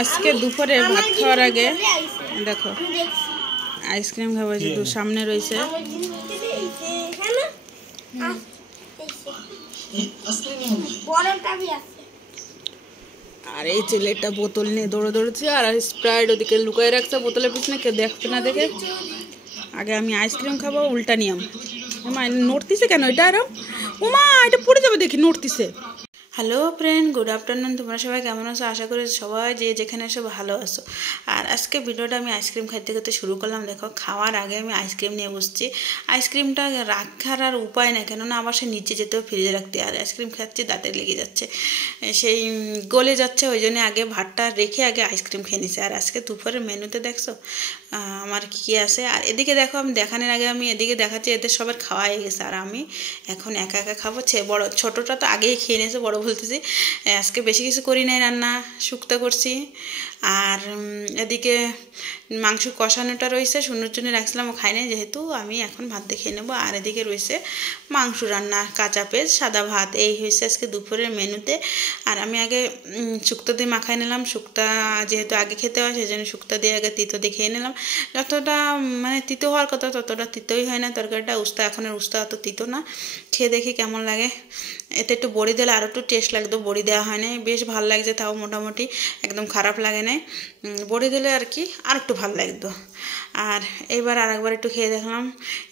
আজকে দুপুরে ভাত খাওয়ার আগে দেখো আইসক্রিম খাবো, যে সামনে রয়েছে। আর এই ছেলেটা বোতল নিয়ে দৌড়ে দৌড়েছে, আর স্প্রাইট ওদিকে লুকায় রাখছে বোতলের পিছনে, কেউ দেখতে না দেখে। আগে আমি আইসক্রিম খাবো, উল্টা নিয়ম। ওমা নড়তিছে কেন এটা? আরো ওমা এটা পড়ে যাবে দেখি, নড়তিছে। Hello friend, good afternoon. তোমরা সবাই কেমন আছো? আশা করি সবাই যে যেখানে আছো ভালো আছো। আর আজকে ভিডিওটা আমি আইসক্রিম খাইতে খাইতে শুরু করলাম। দেখো খাওয়ার আগে আমি আইসক্রিম নিয়ে বসছি। আইসক্রিমটা রাখার আর উপায় নেই, কেননা আবার সে নিচে যেতেও ফ্রিজে রাখতে। আর আইসক্রিম খাচ্ছি, দাঁতে লেগে যাচ্ছে, সেই গলে যাচ্ছে। ওই জন্য আগে ভাতটা রেখে আগে আইসক্রিম খেয়ে নিছে। আর আজকে দুপুরের মেনুতে দেখছো আমার কী কী আছে। আর এদিকে দেখো, আমি দেখানোর আগে আমি এদিকে দেখাচ্ছি, এদের সবার খাওয়া হয়ে গেছে। আর আমি এখন একা একা খাবো। বড় ছোটোটা তো আগেই খেয়ে নিয়েছে, বড় বলতেছি। আজকে বেশি কিছু করি নাই রান্না, শুক্তো করছি। আর এদিকে মাংস কষানোটা রয়েছে, সুন্দর জন্য রাখছিলাম, ও খাই নাই, যেহেতু আমি এখন ভাত দিয়ে খেয়ে নেবো। আর এদিকে রয়েছে মাংস রান্না, কাঁচা পেঁয়াজ, সাদা ভাত। এই হয়েছে আজকে দুপুরের মেনুতে। আর আমি আগে শুক্তো দিয়ে মাখাই নিলাম। শুক্তা যেহেতু আগে খেতে হয়, সেই জন্য শুক্তা দিয়ে আগে তিতো দিয়ে খেয়ে নিলাম। যতটা মানে তিতো হওয়ার কথা ততটা তিতোই হয় না তরকারিটা। উস্তা এখনের উস্তা অত তিতো না। খেয়ে দেখি কেমন লাগে। এতে একটু বড়ি দিলে আরও একটু টেস্ট লাগতো, বড়ি দেওয়া হয় নাই, বেশ ভালো লাগছে, তাও মোটামুটি একদম খারাপ লাগে নাই। বড়ি দিলে আর কি আর একটু ভালো লাগতো। আর এইবার আর একবার একটু খেয়ে দেখলাম।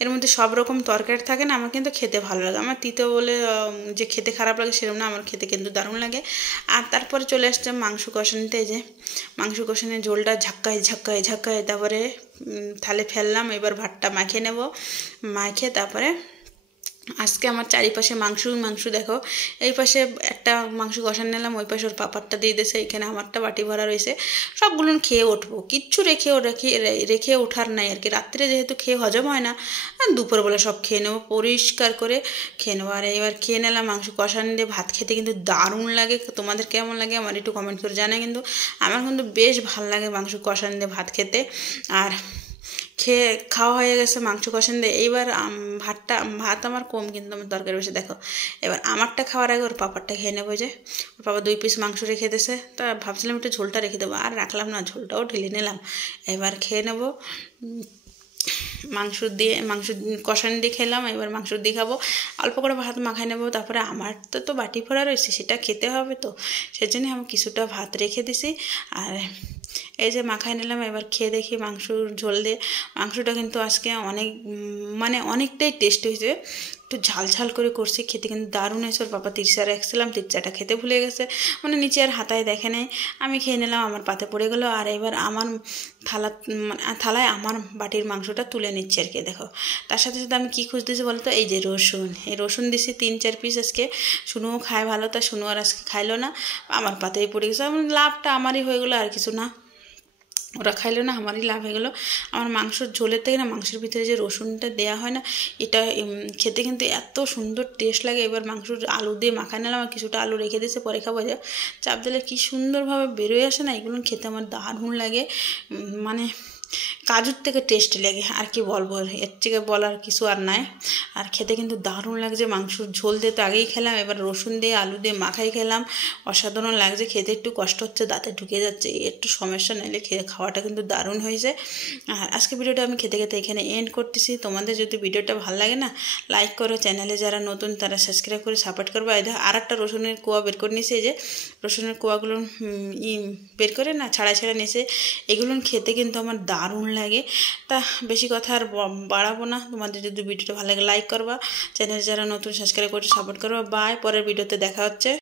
এর মধ্যে সব রকম তরকারি থাকে না, আমার কিন্তু খেতে ভালো লাগে। আমার তিতো বলে যে খেতে খারাপ লাগে সেরকম না, আমার খেতে কিন্তু দারুণ লাগে। আর তারপরে চলে আসছে মাংস কষানিতে। যে মাংস কষানির ঝোলটা ঝাক্কায় ঝাক্কায় ঝাক্কায় তারপরে থালে ফেললাম। এবার ভাতটা মাখিয়ে নেব, মাখিয়ে তারপরে আজকে আমার চারিপাশে মাংস দেখো। এই পাশে একটা মাংস কষান নিলাম, ওই পাশে ওর পাপারটা দিয়ে দিয়েছে, এখানে আমারটা বাটি ভরা রয়েছে। সবগুলো খেয়ে উঠবো, কিচ্ছু রেখে ওঠার নাই আর কি। রাত্রে যেহেতু খেয়ে হজম হয় না, দুপুরবেলা সব খেয়ে নেবো, পরিষ্কার করে খেয়ে নেবো। আর এবার খেয়ে নিলাম। মাংস কষান দিয়ে ভাত খেতে কিন্তু দারুণ লাগে। তোমাদের কেমন লাগে আমার একটু কমেন্ট করে জানাই। কিন্তু আমার কিন্তু বেশ ভালো লাগে মাংস কষান দিয়ে ভাত খেতে। আর খাওয়া হয়ে গেছে মাংস কষান দিয়ে। এইবার ভাত আমার কম, কিন্তু আমার তরকারি বেশি। দেখো এবার আমারটা খাওয়ার আগে ওর পাপারটা খেয়ে নেবো। যে ওর পাপা 2 পিস মাংস রেখে দিয়েছে, তা ভাবছিলাম একটু ঝোলটা রেখে দেবো, আর রাখলাম না, ঝোলটাও ঢেলে নিলাম। এবার খেয়ে নেবো। মাংস কষান দিয়ে খেলাম, এবার মাংস দিয়ে খাবো। অল্প করে ভাত মাখাই নেবো। তারপরে আমার তো বাটি ভরা রয়েছে, সেটা খেতে হবে, তো সেজন্য আমি কিছুটা ভাত রেখে দিছি। আর এই যে মাখাই নিলাম, এবার খেয়ে দেখি মাংসর ঝোল দিয়ে। মাংসটা কিন্তু আজকে অনেকটাই টেস্ট হয়েছে। একটু ঝাল ঝাল করে করছি, খেতে কিন্তু দারুণ হয়েছে। ওর বাবা তিরচা রাখছিলাম, তিরচাটা খেতে ভুলে গেছে, নিচে আর হাতায় দেখে নেই। আমি খেয়ে নিলাম, আমার পাতে পড়ে গেলো। আর এবার আমার থালায় আমার বাটির মাংসটা তুলে নিচ্ছি আর কি। দেখো তার সাথে সাথে আমি কী খুঁজতেছি বলতো, এই যে রসুন, এই রসুন দিছি 3-4 পিস আজকে। শুনুও খায় ভালো, তা শুনু আর আজকে খাইলো না, আমার পাতেই পড়ে গেছে। লাভটা আমারই হয়ে গেলো, আর কিছু না। ওরা খাইলো না, আমারই লাভ হয়ে গেলো। আমার মাংসর ঝোলের থেকে না, মাংসের ভিতরে যে রসুনটা দেওয়া হয় না, এটা খেতে কিন্তু এত সুন্দর টেস্ট লাগে। এবার মাংসর আলু দিয়ে মাখায় নিলাম, আর কিছুটা আলু রেখে দিয়েছে, পরে খাবো। যা চাপ দিলে কী সুন্দরভাবে বেরোয় আসে না, এগুলো খেতে আমার দারুণ লাগে। কাজুর থেকে টেস্ট লাগে, আর কি বলবো, এর থেকে বলার কিছু আর নাই। আর খেতে কিন্তু দারুণ লাগছে। মাংসর ঝোল দিয়ে তো আগেই খেলাম, এবার রসুন দিয়ে আলু দিয়ে মাখাই খেলাম, অসাধারণ লাগছে খেতে। একটু কষ্ট হচ্ছে, দাঁতে ঢুকে যাচ্ছে, একটু সমস্যা নাইলে খাওয়াটা কিন্তু দারুণ হয়েছে। আর আজকে ভিডিওটা আমি খেতে খেতে এখানে এন্ড করতেছি। তোমাদের যদি ভিডিওটা ভালো লাগে না, লাইক করো, চ্যানেলে যারা নতুন তারা সাবস্ক্রাইব করে সাপোর্ট করবো। আর একটা রসুনের কোয়া বের করে নিয়েছে, যে রসুনের কোয়াগুলো বের করে না ছাড়া নিয়েছে, এগুলো খেতে কিন্তু আমার দারুণ লাগে। তা বেশি কথা আর বাড়াবো না। তোমাদের যদি ভিডিওটা ভালো লাগে লাইক করবা, চ্যানেলে যারা নতুন সাবস্ক্রাইব করে সাপোর্ট করবা। বাই, পরের ভিডিওতে দেখা হচ্ছে।